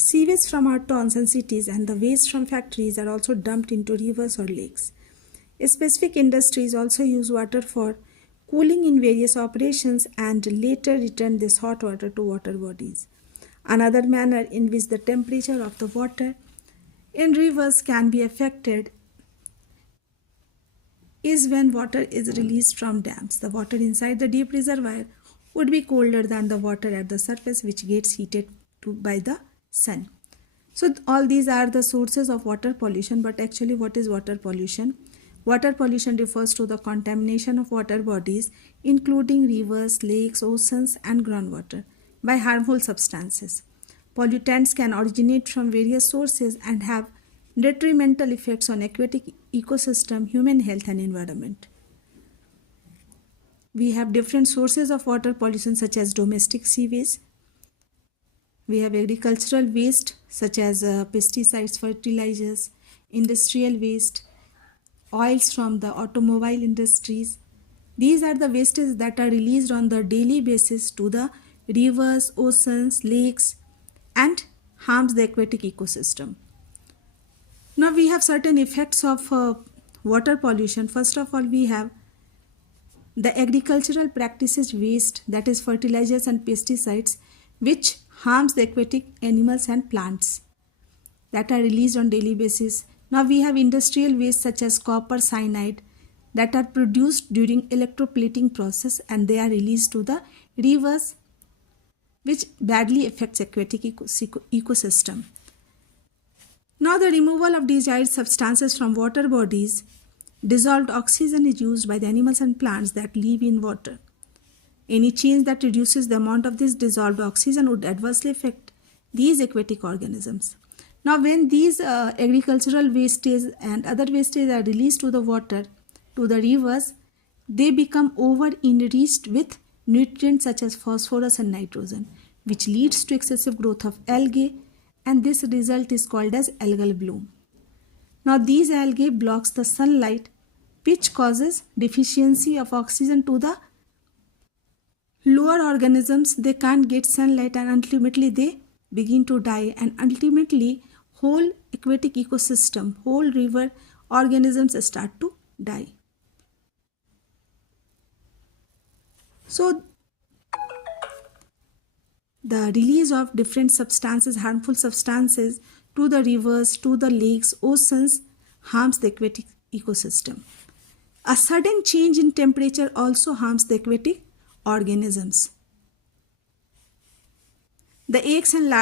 Sewage from our towns and cities and the waste from factories are also dumped into rivers or lakes. Specific industries also use water for cooling in various operations and later return this hot water to water bodies. Another manner in which the temperature of the water in rivers can be affected is when water is released from dams. The water inside the deep reservoir would be colder than the water at the surface, which gets heated by the sun. So all these are the sources of water pollution, but actually what is water pollution? Water pollution refers to the contamination of water bodies, including rivers, lakes, oceans, and groundwater, by harmful substances. Pollutants can originate from various sources and have detrimental effects on aquatic ecosystem, human health, and environment. We have different sources of water pollution such as domestic sewage. We have agricultural waste such as pesticides, fertilizers, industrial waste, oils from the automobile industries. These are the wastes that are released on the daily basis to the rivers, oceans, lakes, and harms the aquatic ecosystem. Now we have certain effects of water pollution. First of all, we have the agricultural practices waste, that is fertilizers and pesticides, which harms the aquatic animals and plants that are released on daily basis. Now we have industrial waste such as copper cyanide that are produced during electroplating process and they are released to the rivers, which badly affects aquatic ecosystem. Now the removal of desired substances from water bodies, dissolved oxygen is used by the animals and plants that live in water. Any change that reduces the amount of this dissolved oxygen would adversely affect these aquatic organisms. Now when these agricultural wastes and other wastes are released to the water, to the rivers, they become over-enriched with nutrients such as phosphorus and nitrogen, which leads to excessive growth of algae, and this result is called as algal bloom. Now these algae blocks the sunlight, which causes deficiency of oxygen to the lower organisms. They can't get sunlight and ultimately they begin to die, and ultimately whole aquatic ecosystem, whole river organisms start to die. So the release of different substances, harmful substances, to the rivers, to the lakes, oceans, harms the aquatic ecosystem. A sudden change in temperature also harms the aquatic organisms. The eggs and larvae